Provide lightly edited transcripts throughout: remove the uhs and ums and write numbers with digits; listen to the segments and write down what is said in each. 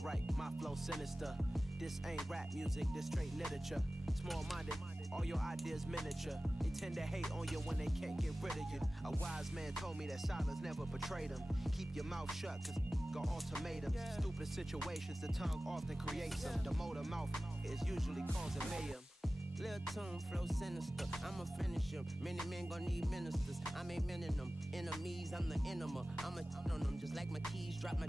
Alright, my flow sinister. This ain't rap music, this straight literature. Small-minded, all your ideas miniature. They tend to hate on you when they can't get rid of you. A wise man told me that silence never betrayed him. Keep your mouth shut, cause got ultimatums. Stupid situations, the tongue often creates them. The motor mouth is usually causing mayhem. Lil' tune, flow sinister, I'ma finish him. Many men gon' need ministers, I'm aiming them. Enemies, I'm the enema, I'ma on them. Just like my keys, drop my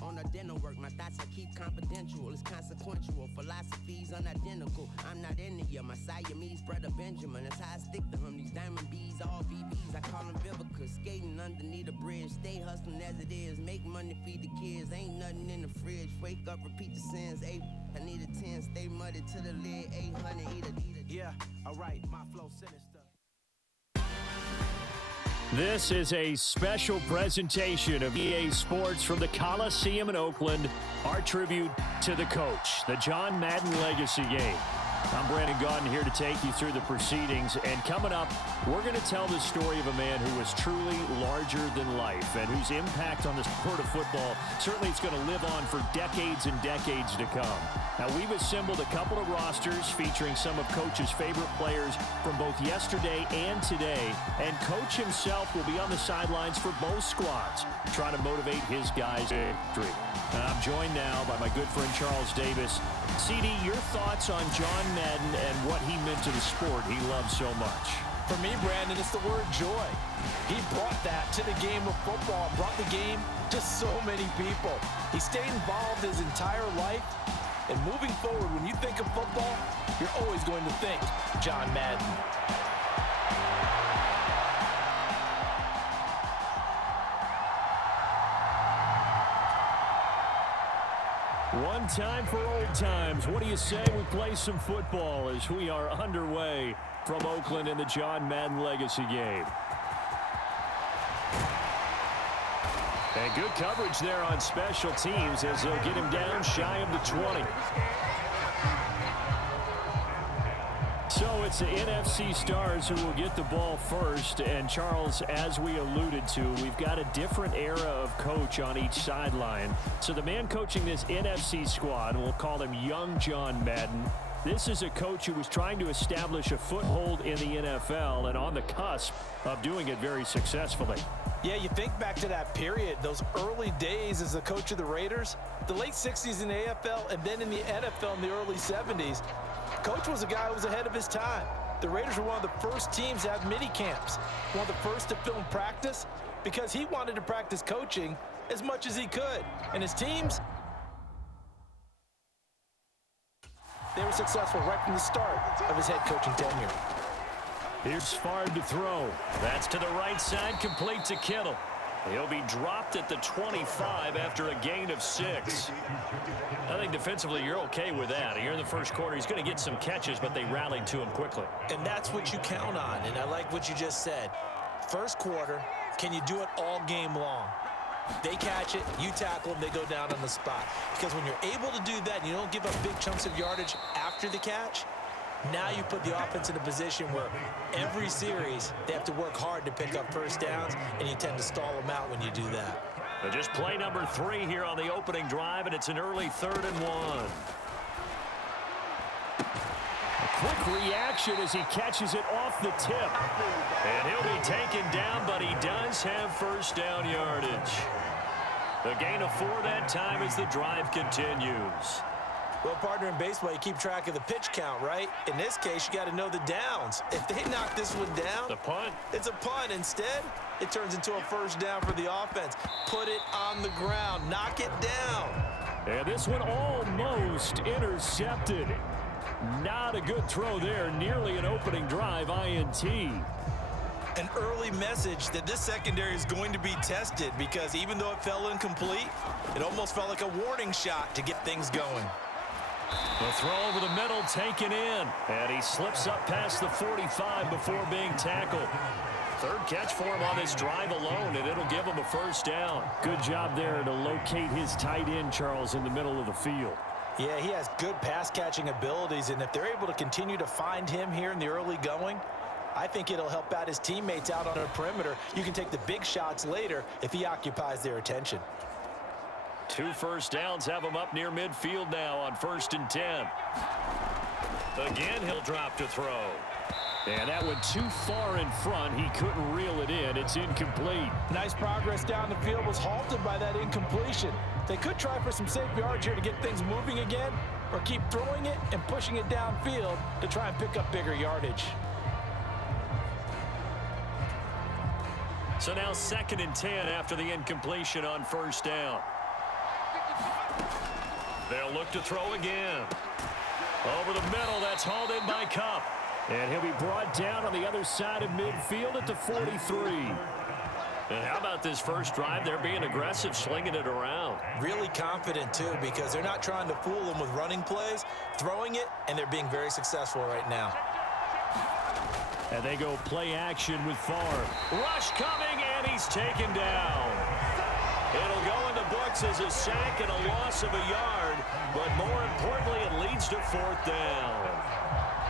on the dinner work. My thoughts I keep confidential, it's consequential. Philosophies unidentical, I'm not in the my Siamese brother Benjamin. That's how I stick to him, these diamond bees, all BBs. I call them Vivica, skating underneath a bridge. Stay hustling as it is, make money, feed the kids. Ain't nothing in the fridge, wake up, repeat the sins. I need a 10, stay muddy to the lid, 800, eat a. Yeah, alright, my flow sinister. This is a special presentation of EA Sports from the Coliseum in Oakland. Our tribute to the coach, the John Madden Legacy Game. I'm Brandon Gaudin here to take you through the proceedings. And coming up, we're going to tell the story of a man who was truly larger than life and whose impact on the sport of football certainly is going to live on for decades and decades to come. Now, we've assembled a couple of rosters featuring some of Coach's favorite players from both yesterday and today. And Coach himself will be on the sidelines for both squads, trying to motivate his guys to victory. I'm joined now by my good friend Charles Davis. CD, your thoughts on John Madden and what he meant to the sport he loves so much? For me, Brandon, it's the word joy. He brought that to the game of football, brought the game to so many people. He stayed involved his entire life. And moving forward, when you think of football, you're always going to think John Madden. One time for old times. What do you say we play some football as we are underway from Oakland in the John Madden Legacy Game? And good coverage there on special teams as they'll get him down shy of the 20. So it's the NFC Stars who will get the ball first. And Charles, as we alluded to, we've got a different era of coach on each sideline. So the man coaching this NFC squad, we'll call him Young John Madden. This is a coach who was trying to establish a foothold in the NFL and on the cusp of doing it very successfully. Yeah, you think back to that period, those early days as the coach of the Raiders, the late 60s in the AFL and then in the NFL in the early 70s. Coach was a guy who was ahead of his time. The Raiders were one of the first teams to have mini camps, one of the first to film practice because he wanted to practice coaching as much as he could. And his teams, they were successful right from the start of his head coaching tenure. Here's Favre to throw. That's to the right side, complete to Kittle. He'll be dropped at the 25 after a gain of 6. I think defensively you're okay with that. Here in the first quarter, he's going to get some catches, but they rallied to him quickly. And that's what you count on, and I like what you just said. First quarter, can you do it all game long? They catch it, you tackle them, they go down on the spot. Because when you're able to do that and you don't give up big chunks of yardage after the catch, now you put the offense in a position where every series they have to work hard to pick up first downs, and you tend to stall them out when you do that. Just play number 3 here on the opening drive, and it's an early 3rd and 1. A quick reaction as he catches it off the tip. And he'll be taken down, but he does have first down yardage. The gain of 4 that time as the drive continues. Well, partner, in baseball, you keep track of the pitch count, right? In this case, you got to know the downs. If they knock this one down, the punt. It's a punt. Instead, it turns into a first down for the offense. Put it on the ground. Knock it down. And this one almost intercepted. Not a good throw there. Nearly an opening drive INT. An early message that this secondary is going to be tested because even though it fell incomplete, it almost felt like a warning shot to get things going. The throw over the middle taken in, and he slips up past the 45 before being tackled. Third catch for him on this drive alone, and it'll give him a first down. Good job there to locate his tight end, Charles, in the middle of the field. Yeah, he has good pass-catching abilities, and if they're able to continue to find him here in the early going, I think it'll help out his teammates out on the perimeter. You can take the big shots later if he occupies their attention. 2 first downs have him up near midfield now on 1st and 10. Again, he'll drop to throw. And that went too far in front. He couldn't reel it in. It's incomplete. Nice progress down the field was halted by that incompletion. They could try for some safe yards here to get things moving again, or keep throwing it and pushing it downfield to try and pick up bigger yardage. So now 2nd and 10 after the incompletion on 1st down. They'll look to throw again. Over the middle, that's hauled in by Cup. And he'll be brought down on the other side of midfield at the 43. And how about this first drive? They're being aggressive, slinging it around. Really confident, too, because they're not trying to fool them with running plays, throwing it, and they're being very successful right now. And they go play action with Favre. Rush coming, and he's taken down. It'll go in the books as a sack and a loss of a yard, but more importantly, it leads to 4th down.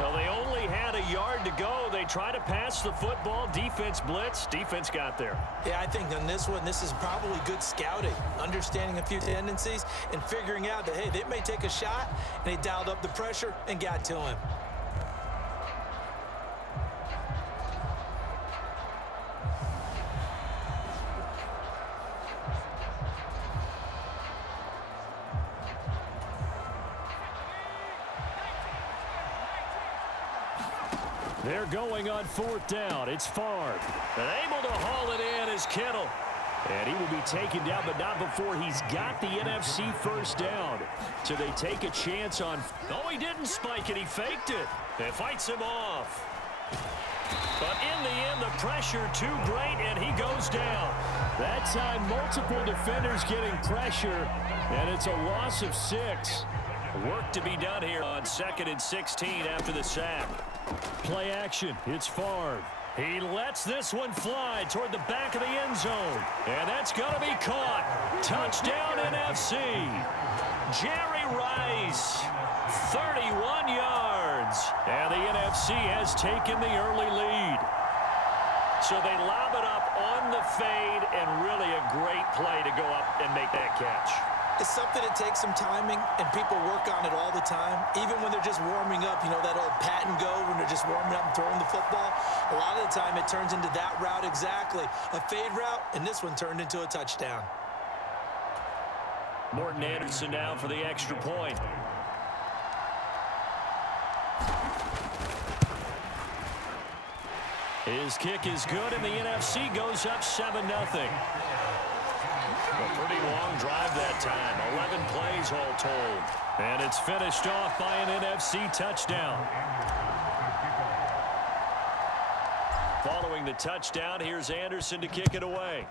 Well, they only had a yard to go. They try to pass the football. Defense blitz. Defense got there. Yeah, I think on this one, this is probably good scouting, understanding a few tendencies, and figuring out that, hey, they may take a shot, and they dialed up the pressure and got to him. They're going on 4th down. It's Favre. And able to haul it in is Kittle. And he will be taken down, but not before he's got the NFC first down. So they take a chance on... Oh, he didn't spike it. He faked it. And fights him off. But in the end, the pressure too great, and he goes down. That time, multiple defenders getting pressure, and it's a loss of 6. Work to be done here on 2nd and 16 after the sack. Play action. It's Favre. He lets this one fly toward the back of the end zone. And that's going to be caught. Touchdown NFC. Jerry Rice. 31 yards. And the NFC has taken the early lead. So they lob it up on the fade, and really a great play to go up and make that catch. It's something that takes some timing, and people work on it all the time. Even when they're just warming up, you know, that old pat and go when they're just warming up and throwing the football. A lot of the time it turns into that route exactly. A fade route, and this one turned into a touchdown. Morton Anderson now for the extra point. His kick is good, and the NFC goes up 7-0. A pretty long drive that time. 11 plays all told. And it's finished off by an NFC touchdown. Following the touchdown, here's Anderson to kick it away.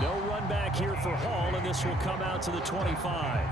No run back here for Hall, and this will come out to the 25.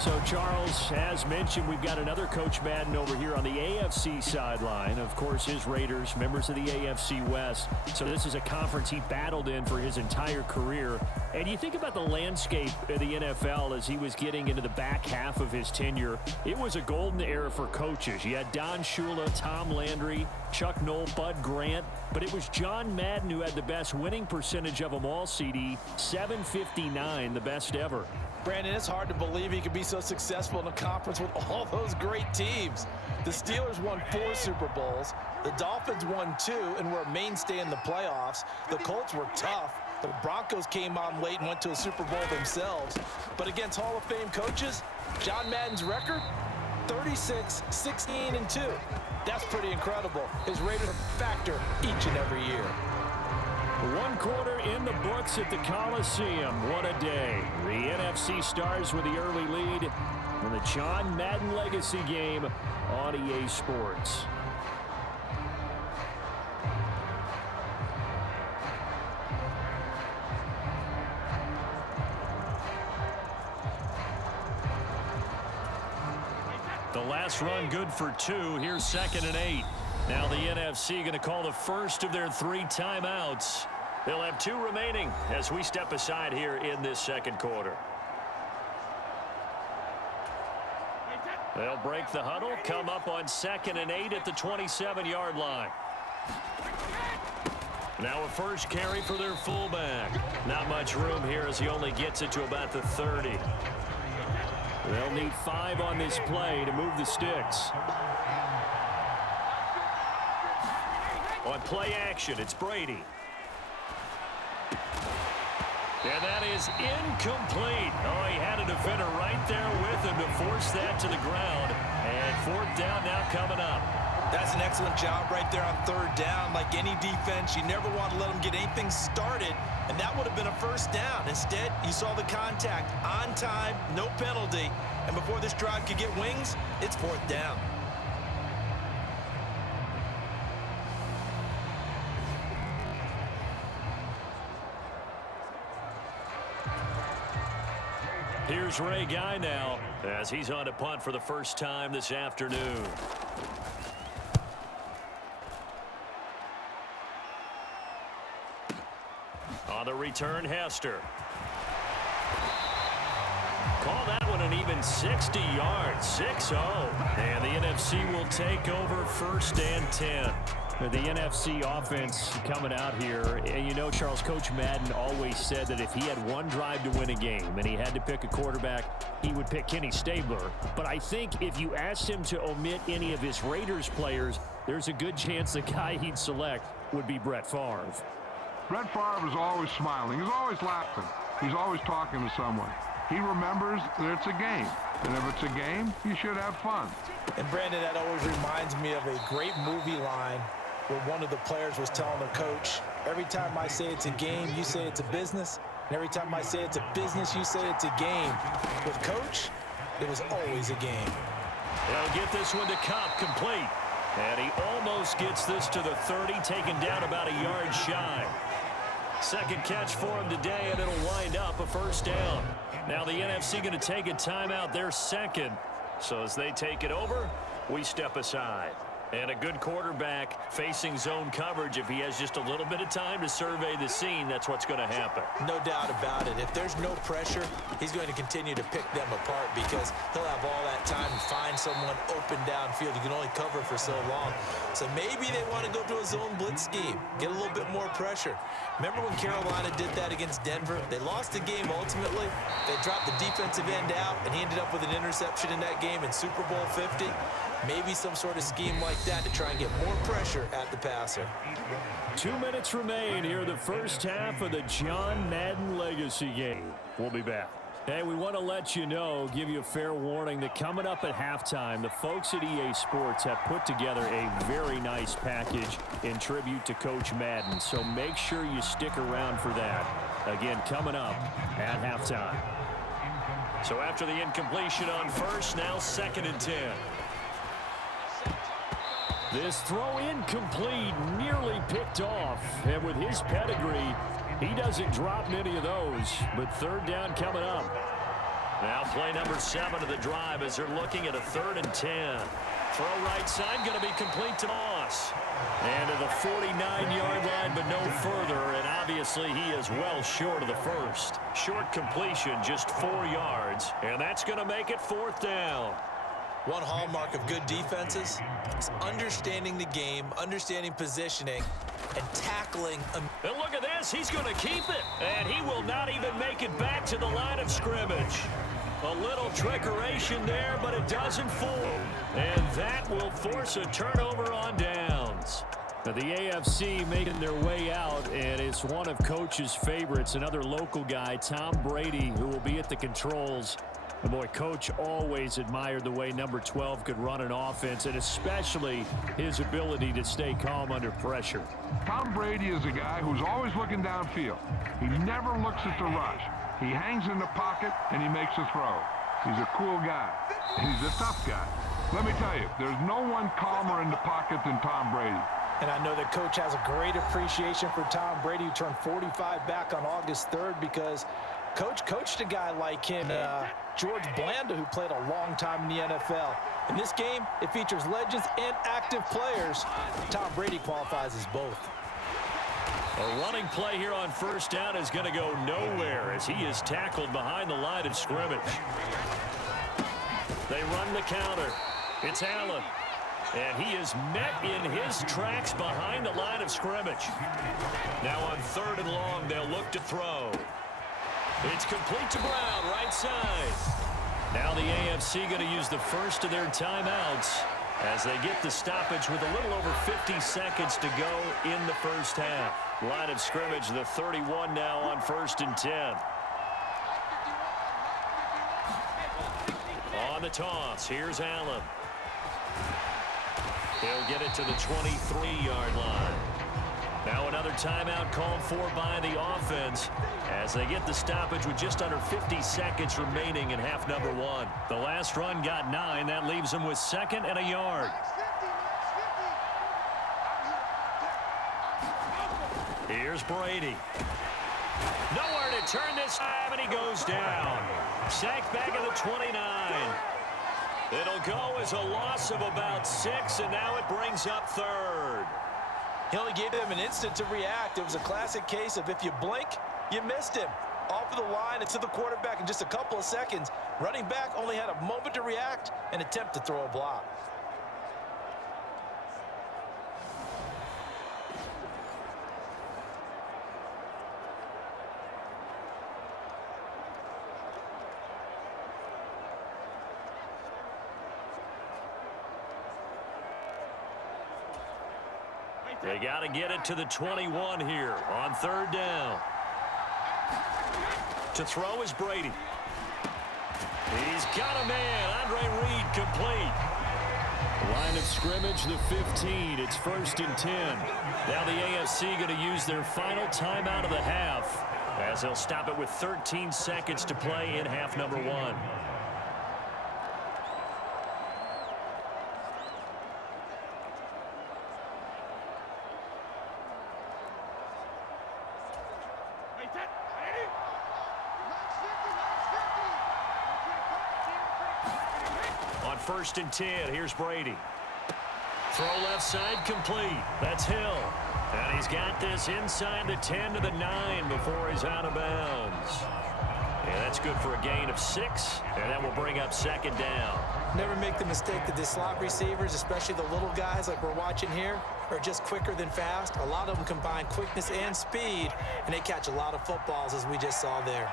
So, Charles, as mentioned, we've got another Coach Madden over here on the AFC sideline. Of course, his Raiders, members of the AFC West. So this is a conference he battled in for his entire career. And you think about the landscape of the NFL as he was getting into the back half of his tenure. It was a golden era for coaches. You had Don Shula, Tom Landry, Chuck Noll, Bud Grant. But it was John Madden who had the best winning percentage of them all, CD. 759, the best ever. Brandon, it's hard to believe he could be so successful in a conference with all those great teams. The Steelers won 4 Super Bowls. The Dolphins won 2 and were a mainstay in the playoffs. The Colts were tough. The Broncos came on late and went to a Super Bowl themselves. But against Hall of Fame coaches, John Madden's record, 36, 16, and 2. That's pretty incredible. His Raiders are a factor each and every year. 1 quarter in the books at the Coliseum. What a day. The NFC Stars with the early lead in the John Madden Legacy game on EA Sports. The last run good for 2. Here's 2nd and 8. Now the NFC going to call the first of their 3 timeouts. They'll have 2 remaining as we step aside here in this 2nd quarter. They'll break the huddle, come up on 2nd and 8 at the 27-yard line. Now a first carry for their fullback. Not much room here as he only gets it to about the 30. They'll need 5 on this play to move the sticks. On play action, it's Brady. And that is incomplete. Oh, he had a defender right there with him to force that to the ground. And 4th down now coming up. That's an excellent job right there on 3rd down. Like any defense, you never want to let them get anything started, and that would have been a first down. Instead, you saw the contact on time, no penalty, and before this drive could get wings, it's 4th down. Here's Ray Guy now as he's on to punt for the first time this afternoon. On the return, Hester. Call that one an even 60 yards, 6-0. And the NFC will take over 1st and 10. The NFC offense coming out here, and you know, Charles, Coach Madden always said that if he had one drive to win a game and he had to pick a quarterback, he would pick Kenny Stabler. But I think if you asked him to omit any of his Raiders players, there's a good chance the guy he'd select would be Brett Favre. Brett Favre is always smiling. He's always laughing. He's always talking to someone. He remembers that it's a game. And if it's a game, you should have fun. And Brandon, that always reminds me of a great movie line where one of the players was telling the coach, every time I say it's a game, you say it's a business. And every time I say it's a business, you say it's a game. With Coach, it was always a game. They'll get this one to Cobb, complete. And he almost gets this to the 30, taken down about a yard shy. Second catch for him today, and it'll wind up a first down. Now the NFC going to take a timeout, their second. So as they take it over, we step aside. And a good quarterback facing zone coverage, if he has just a little bit of time to survey the scene, that's what's going to happen. No doubt about it. If there's no pressure, he's going to continue to pick them apart because he'll have all that time to find someone open downfield. You can only cover for so long. So maybe they want to go to a zone blitz scheme, get a little bit more pressure. Remember when Carolina did that against Denver? They lost the game ultimately. They dropped the defensive end out, and he ended up with an interception in that game in Super Bowl 50. Maybe some sort of scheme like that to try and get more pressure at the passer. 2 minutes remain here, the first half of the John Madden Legacy game. We'll be back. Hey, we want to let you know, give you a fair warning that coming up at halftime, the folks at EA Sports have put together a very nice package in tribute to Coach Madden. So make sure you stick around for that. Again, coming up at halftime. So after the incompletion on first, now 2nd and 10. This throw incomplete, nearly picked off. And with his pedigree, he doesn't drop many of those. But 3rd down coming up. Now play number 7 of the drive as they're looking at a 3rd and 10. Throw right side, going to be complete to Moss. And to the 49-yard line, but no further. And obviously he is well short of the first. Short completion, just 4 yards. And that's going to make it 4th down. One hallmark of good defenses is understanding the game, understanding positioning, and tackling. And look at this. He's going to keep it. And he will not even make it back to the line of scrimmage. A little trickeration there, but it doesn't fool. And that will force a turnover on downs. Now, the AFC making their way out, and it's one of Coach's favorites, another local guy, Tom Brady, who will be at the controls. And boy, Coach always admired the way number 12 could run an offense, and especially his ability to stay calm under pressure. Tom Brady is a guy who's always looking downfield. He never looks at the rush. He hangs in the pocket, and he makes a throw. He's a cool guy. He's a tough guy. Let me tell you, there's no one calmer in the pocket than Tom Brady. And I know that Coach has a great appreciation for Tom Brady, who turned 45 back on August 3rd, because Coach coached a guy like him, George Blanda, who played a long time in the NFL. In this game, it features legends and active players. Tom Brady qualifies as both. A running play here on 1st down is going to go nowhere as he is tackled behind the line of scrimmage. They run the counter. It's Allen. And he is met in his tracks behind the line of scrimmage. Now on 3rd and long, they'll look to throw. It's complete to Brown, right side. Now the AFC going to use the first of their timeouts as they get the stoppage with a little over 50 seconds to go in the first half. Line of scrimmage, the 31 now on 1st and 10. On the toss, here's Allen. He'll get it to the 23-yard line. Now another timeout called for by the offense as they get the stoppage with just under 50 seconds remaining in half number 1. The last run got 9. That leaves them with 2nd and a yard. Here's Brady. Nowhere to turn this time, and he goes down. Sacked back at the 29. It'll go as a loss of about 6, and now it brings up 3rd. He only gave him an instant to react. It was a classic case of if you blink, you missed him. Off of the line and to the quarterback in just a couple of seconds. Running back only had a moment to react and attempt to throw a block. They got to get it to the 21 here on 3rd down. To throw is Brady. He's got a man. Andre Reed complete. Line of scrimmage, the 15. It's 1st and 10. Now the AFC going to use their final timeout of the half as they'll stop it with 13 seconds to play in half number 1. On 1st and 10, here's Brady. Throw left side complete. That's Hill. And he's got this inside the 10 to the 9 before he's out of bounds. Yeah, that's good for a gain of 6, and that will bring up 2nd down. Never make the mistake that the slot receivers, especially the little guys like we're watching here, are just quicker than fast. A lot of them combine quickness and speed, and they catch a lot of footballs, as we just saw there.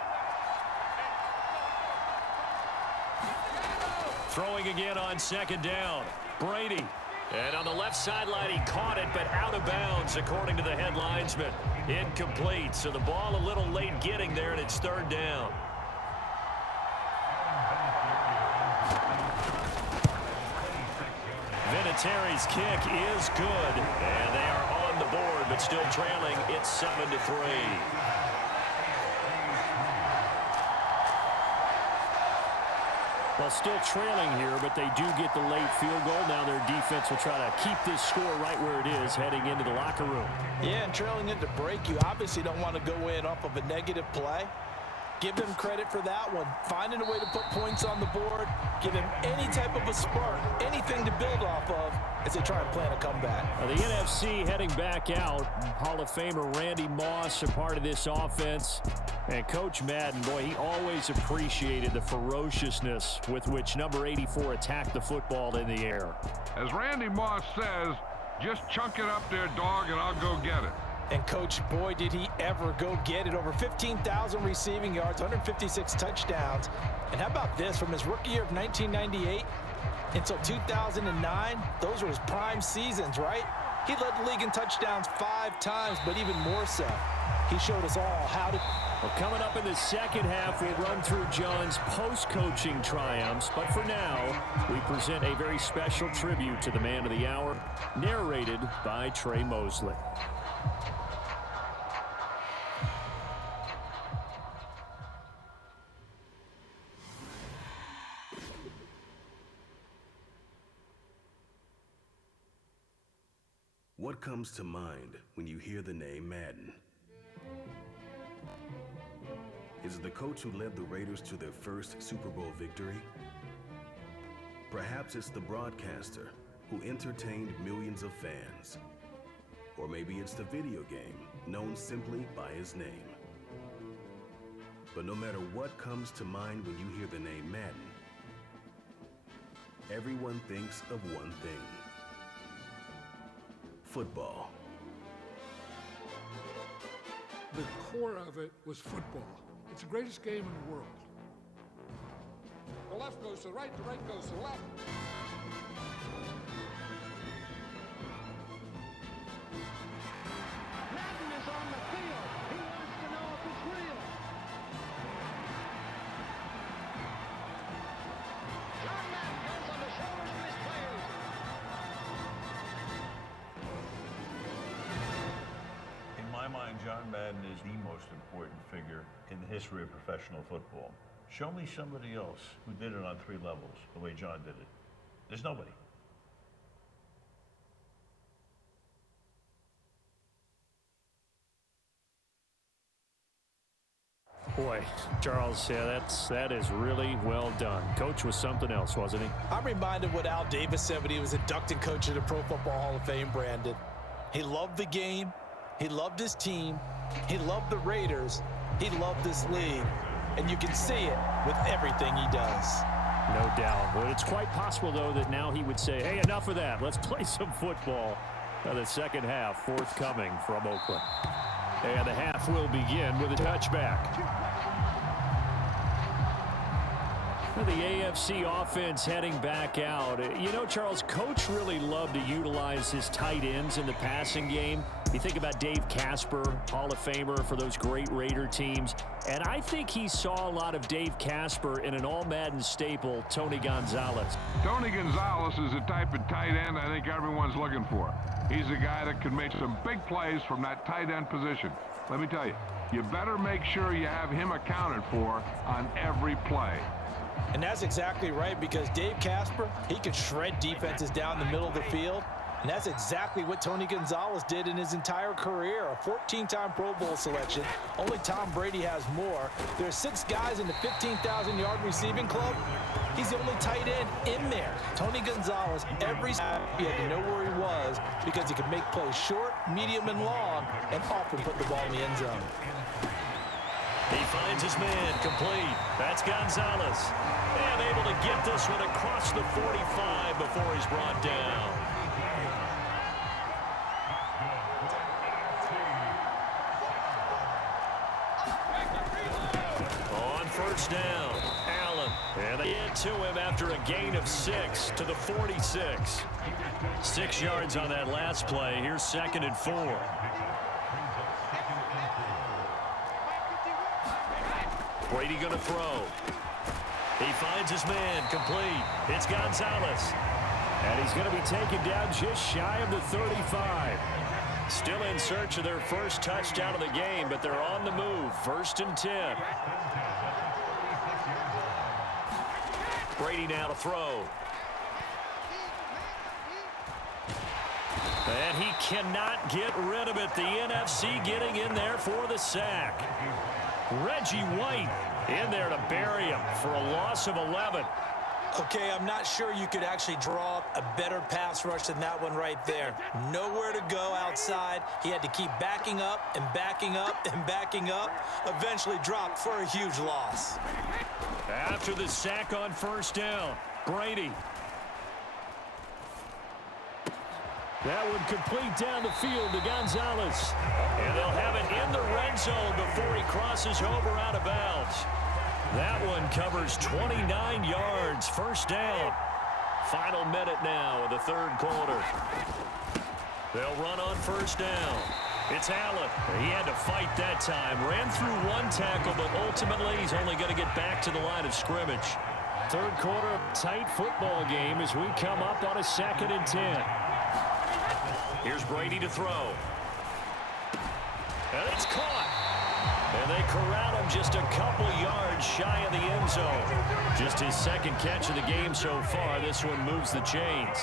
Throwing again on 2nd down. Brady. And on the left sideline, he caught it, but out of bounds, according to the head linesman. Incomplete, so the ball a little late getting there, and it's 3rd down. Vinatieri's kick is good, and they are on the board, but still trailing. It's 7-3. Well, still trailing here, but they do get the late field goal. Now their defense will try to keep this score right where it is heading into the locker room. Yeah, and trailing into break, you obviously don't want to go in off of a negative play. Give them credit for that one. Finding a way to put points on the board, give them any type of a spark, anything to build off of as they try and plan a comeback. The NFC heading back out. Hall of Famer Randy Moss, a part of this offense. And Coach Madden, boy, he always appreciated the ferociousness with which number 84 attacked the football in the air. As Randy Moss says, just chunk it up there, dog, and I'll go get it. And, Coach, boy, did he ever go get it. Over 15,000 receiving yards, 156 touchdowns. And how about this? From his rookie year of 1998 until 2009, those were his prime seasons, right? He led the league in touchdowns 5 times, but even more so, he showed us all how to... Well, coming up in the second half, we'll run through John's post-coaching triumphs. But for now, we present a very special tribute to the man of the hour, narrated by Trey Mosley. What comes to mind when you hear the name Madden? Is it the coach who led the Raiders to their first Super Bowl victory? Perhaps it's the broadcaster who entertained millions of fans. Or maybe it's the video game known simply by his name. But no matter what comes to mind when you hear the name Madden, everyone thinks of one thing: football. The core of it was football. It's the greatest game in the world. The left goes to the right goes to the left. Madden is on the field. He wants to know if it's real. John Madden goes on the shoulders of his players. In my mind, John Madden is the most important figure in the history of professional football. Show me somebody else who did it on 3 levels the way John did it. There's nobody. Boy, Charles, yeah, that is really well done. Coach was something else, wasn't he? I'm reminded what Al Davis said when he was inducted coach of the Pro Football Hall of Fame, Brandon. He loved the game. He loved his team. He loved the Raiders. He loved this league. And you can see it with everything he does. No doubt. But it's quite possible, though, that now he would say, hey, enough of that. Let's play some football. The second half forthcoming from Oakland. And the half will begin with a touchback. The AFC offense heading back out. You know, Charles, Coach really loved to utilize his tight ends in the passing game. You think about Dave Casper, Hall of Famer for those great Raider teams. And I think he saw a lot of Dave Casper in an all-Madden staple, Tony Gonzalez. Tony Gonzalez is the type of tight end I think everyone's looking for. He's a guy that can make some big plays from that tight end position. Let me tell you, you better make sure you have him accounted for on every play. And that's exactly right, because Dave Casper, he could shred defenses down the middle of the field. And that's exactly what Tony Gonzalez did in his entire career. A 14-time Pro Bowl selection. Only Tom Brady has more. There are 6 guys in the 15,000-yard receiving club. He's the only tight end in there. Tony Gonzalez, every snap, he had to know where he was because he could make plays short, medium, and long, and often put the ball in the end zone. He finds his man, complete. That's Gonzalez. And able to get this one across the 45 before he's brought down. On first down, Allen. And they get to him after a gain of 6 to the 46. 6 yards on that last play. Here's 2nd and 4. Brady going to throw. He finds his man, complete. It's Gonzalez. And he's going to be taken down just shy of the 35. Still in search of their first touchdown of the game, but they're on the move. 1st and 10. Brady now to throw. And he cannot get rid of it. The NFC getting in there for the sack. Reggie White in there to bury him for a loss of 11. Okay, I'm not sure you could actually draw up a better pass rush than that one right there. Nowhere to go outside. He had to keep backing up and backing up and backing up. Eventually dropped for a huge loss. After the sack on 1st down, Brady. That one complete down the field to Gonzalez. And they'll have it in the red zone before he crosses over out of bounds. That one covers 29 yards. 1st down. Final minute now of the 3rd quarter. They'll run on 1st down. It's Allen. He had to fight that time. Ran through 1 tackle, but ultimately he's only going to get back to the line of scrimmage. 3rd quarter, tight football game as we come up on a 2nd and 10. Here's Brady to throw. And it's caught. And they corral him just a couple yards shy of the end zone. Just his 2nd catch of the game so far. This one moves the chains.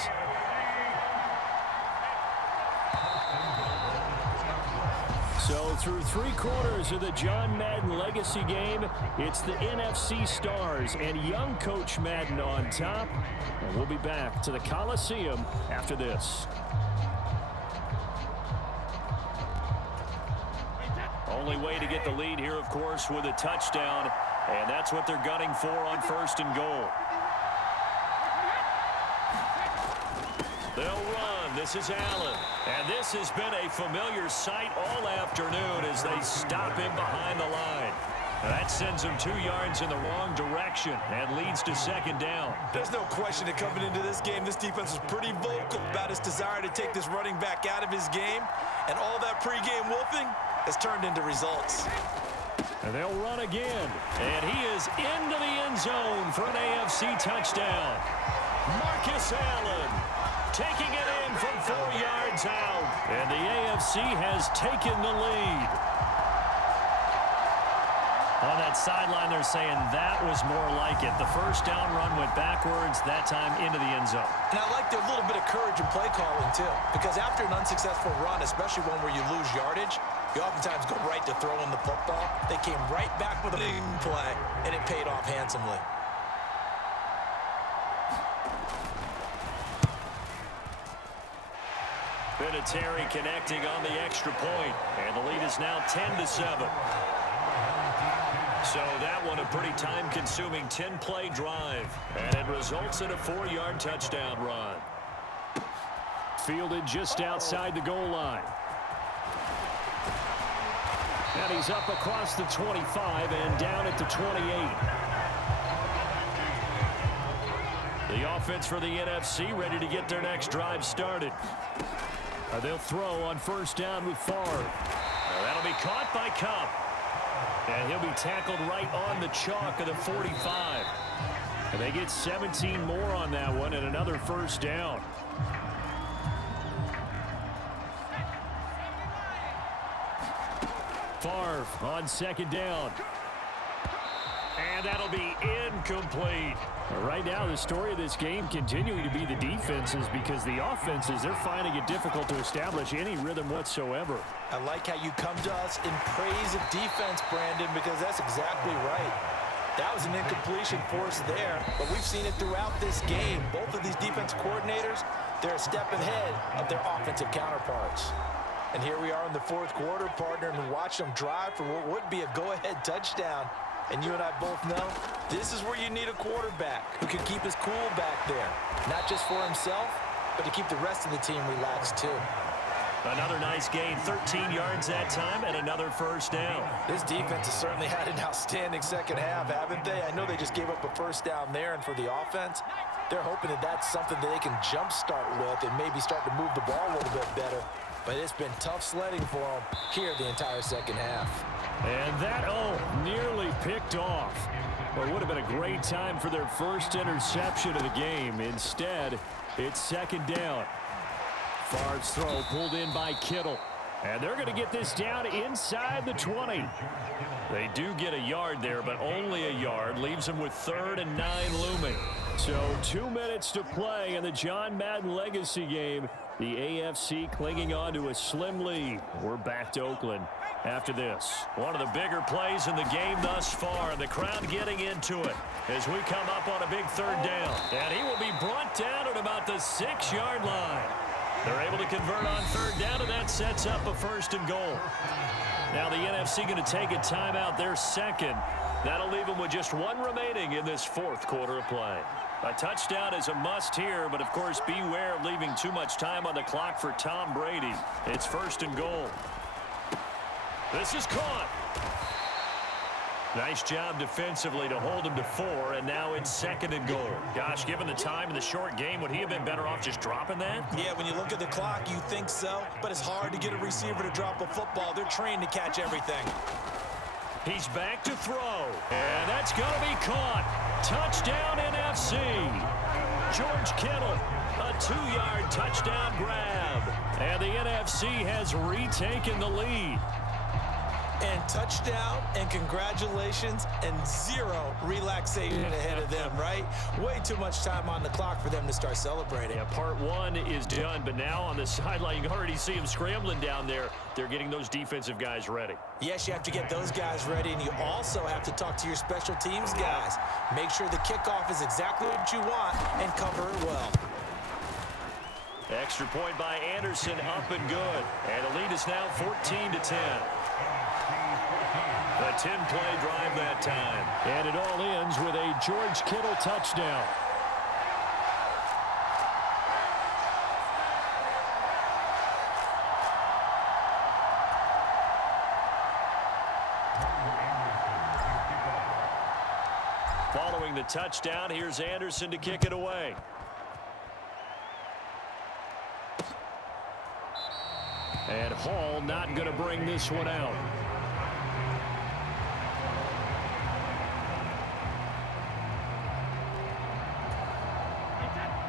So through 3 quarters of the John Madden legacy game, it's the NFC Stars and young Coach Madden on top. And we'll be back to the Coliseum after this. Only way to get the lead here, of course, with a touchdown. And that's what they're gunning for on 1st and goal. They'll run. This This is Allen. And this has been a familiar sight all afternoon as they stop him behind the line. And that sends him 2 yards in the wrong direction and leads to second down. There's no question that coming into this game, this defense was pretty vocal about its desire to take this running back out of his game. And all that pregame wolfing has turned into results. And they'll run again. And he is into the end zone for an AFC touchdown. Marcus Allen taking it in from 4 yards out. And the AFC has taken the lead. On that sideline, they're saying that was more like it. The first down run went backwards, that time into the end zone. And I like their little bit of courage in play calling, too. Because after an unsuccessful run, especially one where you lose yardage, you oftentimes go right to throwing the football. They came right back with a big play, and it paid off handsomely. Vinatieri connecting on the extra point, and the lead is now 10-7. So that one a pretty time-consuming 10-play drive, and it results in a 4-yard touchdown run. Fielded just outside the goal line. And he's up across the 25 and down at the 28. The offense for the NFC ready to get their next drive started. They'll throw on first down with Favre. That'll be caught by Cup. And he'll be tackled right on the chalk of the 45. And they get 17 more on that one and another first down. Favre on second down. And that'll be incomplete. Right now, the story of this game continuing to be the defenses, because the offenses, they're finding it difficult to establish any rhythm whatsoever. I like how you come to us in praise of defense, Brandon, because that's exactly right. That was an incompletion force there, but we've seen it throughout this game. Both of these defense coordinators, they're a step ahead of their offensive counterparts. And here we are in the fourth quarter, partner, and watch them drive for what would be a go-ahead touchdown. And you and I both know this is where you need a quarterback who can keep his cool back there. Not just for himself, but to keep the rest of the team relaxed too. Another nice gain, 13 yards that time, and another first down. This defense has certainly had an outstanding second half, haven't they? I know they just gave up a first down there, and for the offense, they're hoping that that's something that they can jumpstart with and maybe start to move the ball a little bit better. But it's been tough sledding for them here the entire second half. And that, nearly picked off. Well, it would have been a great time for their first interception of the game. Instead, it's second down. Favre's throw pulled in by Kittle. And they're going to get this down inside the 20. They do get a yard there, but only a yard. Leaves them with 3rd and 9 looming. So 2 minutes to play in the John Madden Legacy game. The AFC clinging on to a slim lead. We're back to Oakland after this. One of the bigger plays in the game thus far, and the crowd getting into it as we come up on a big 3rd down. And he will be brought down at about the 6-yard line. They're able to convert on 3rd down, and that sets up a 1st and goal. Now the NFC going to take a timeout, their second. That'll leave them with just 1 remaining in this 4th quarter of play. A touchdown is a must here, but of course beware of leaving too much time on the clock for Tom Brady. It's 1st and goal. This is caught. Nice job defensively to hold him to 4, and now it's 2nd and goal. Gosh, given the time in the short game, would he have been better off just dropping that? Yeah, when you look at the clock, you think so, but it's hard to get a receiver to drop a football. They're trained to catch everything. He's back to throw, and that's going to be caught. Touchdown NFC. George Kittle, a 2-yard touchdown grab. And the NFC has retaken the lead. And touchdown, and congratulations, and 0 relaxation ahead of them, right? Way too much time on the clock for them to start celebrating. Yeah, part 1 is done, but now on the sideline, you can already see them scrambling down there. They're getting those defensive guys ready. Yes, you have to get those guys ready, and you also have to talk to your special teams guys. Make sure the kickoff is exactly what you want and cover it well. Extra point by Anderson, up and good. And the lead is now 14-10. A 10-play drive that time. And it all ends with a George Kittle touchdown. Following the touchdown, here's Anderson to kick it away. And Hall not going to bring this one out.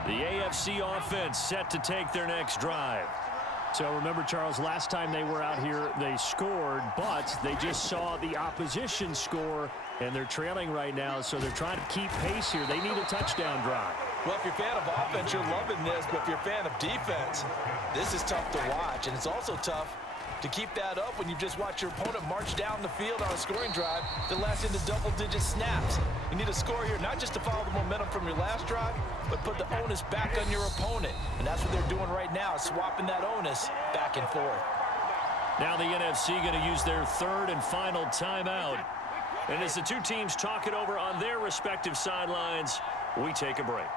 The AFC offense set to take their next drive. So remember, Charles, last time they were out here, they scored, but they just saw the opposition score, and they're trailing right now, so they're trying to keep pace here. They need a touchdown drive. Well, if you're a fan of offense, you're loving this, but if you're a fan of defense, this is tough to watch, and it's also tough to keep that up when you just watch your opponent march down the field on a scoring drive that lasts into double-digit snaps. You need a score here, not just to follow the momentum from your last drive, but put the onus back on your opponent. And that's what they're doing right now, swapping that onus back and forth. Now the NFC going to use their third and final timeout. And as the two teams talk it over on their respective sidelines, we take a break.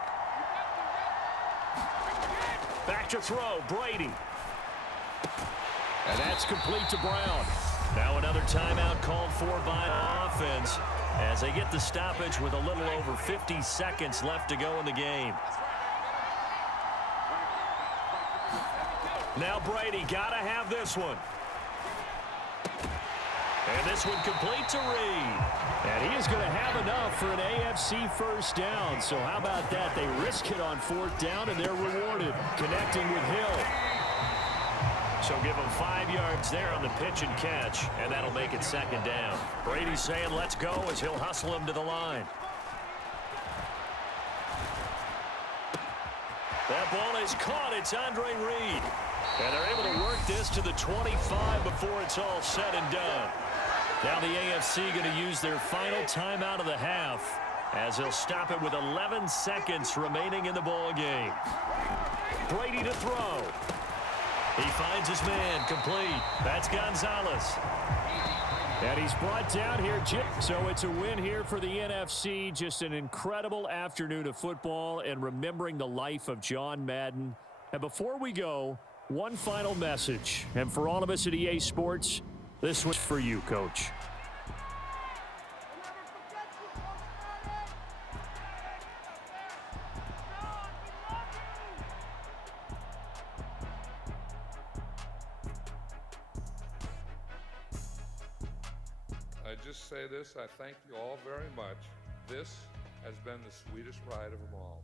Back to throw, Brady. And that's complete to Brown. Now another timeout called for by offense as they get the stoppage with a little over 50 seconds left to go in the game. Now Brady got to have this one. And this one complete to Reed. And he is going to have enough for an AFC first down. So how about that? They risk it on fourth down, and they're rewarded. Connecting with Hill. So give him 5 yards there on the pitch and catch, and that'll make it second down. Brady's saying let's go as he'll hustle him to the line. That ball is caught. It's Andre Reed. And they're able to work this to the 25 before it's all said and done. Now the AFC going to use their final timeout of the half as they'll stop it with 11 seconds remaining in the ball game. Brady to throw. He finds his man complete. That's Gonzalez. And he's brought down here. So it's a win here for the NFC. Just an incredible afternoon of football and remembering the life of John Madden. And before we go, one final message. And for all of us at EA Sports, this was for you, Coach. I just say this, I thank you all very much. This has been the sweetest ride of them all.